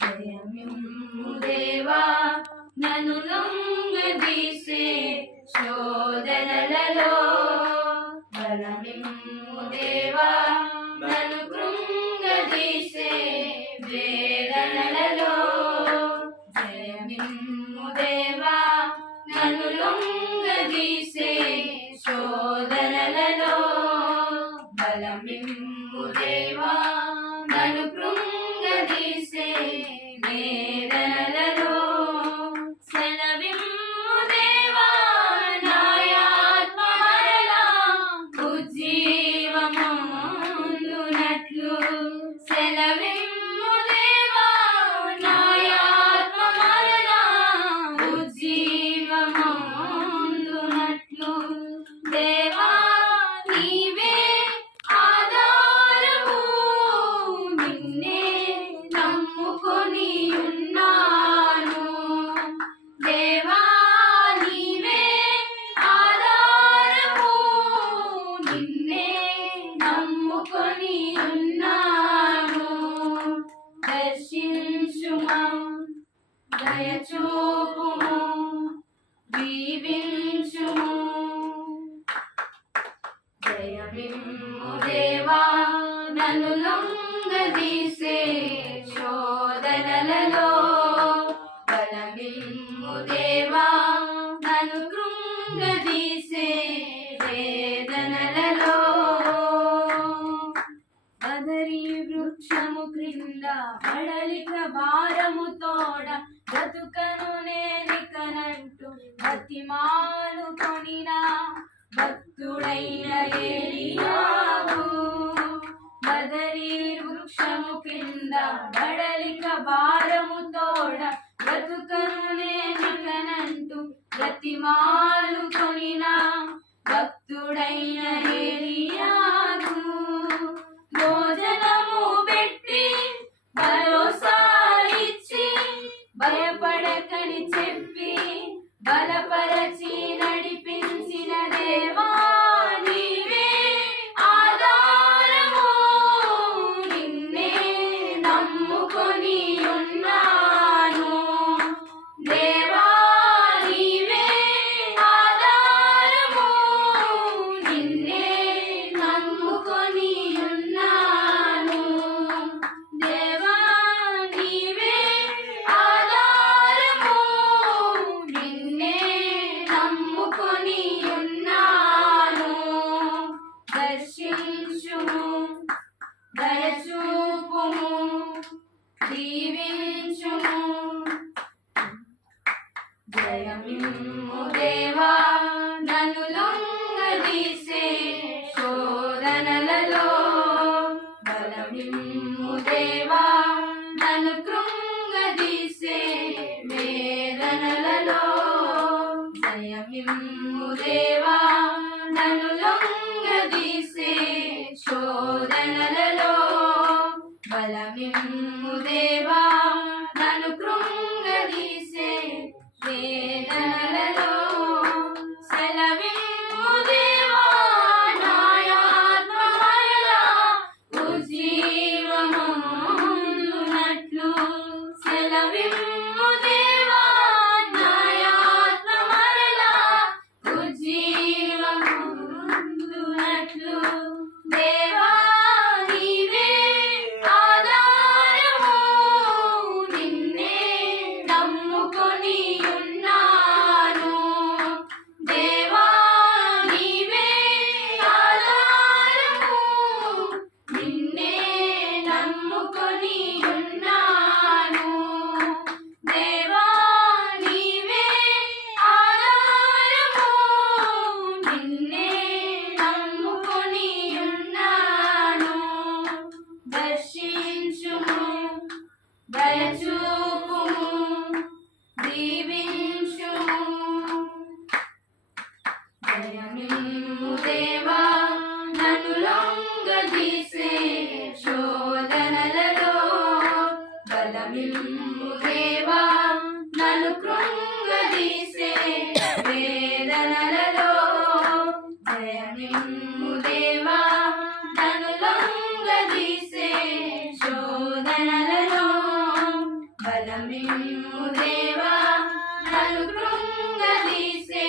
జయమిమ్ము దేవా నన్ను లొంగదీసే శోధనలలో బలమిమ్ము దేవా నన్ను కృంగదీసే వేదనలలో జయమిమ్ము దేవా నన్ను లొంగదీసే బలమిమ్ము నను నన్ను కృంగదీసే దయచూపుము దీవించుము. జయమిమ్ము దేవా నన్ను లొంగదీసే బడలిక భారము తోడ బ్రతుకను నేనికనంటూ బతిమాలు కొనినా భక్తుడైన ఏలియాగు బదరి వృక్షము కింద బడలిక భారము తోడ బ్రతుకను నేనికనంటూ ప్రతిమాలు కొనినా భక్తుడైన ఏలి జయమిమ్ము దేవా నన్ను లొంగదీసే శోధనలలో బలమిమ్ము దేవా నన్ను కృంగదీసే মুখনী దేవా నన్ను కృంగదీసే వేదనలలో. జయమిమ్ము దేవా నన్ను లొంగదీసే శోధనలలో. బలమిమ్ము దేవా నన్ను కృంగదీసే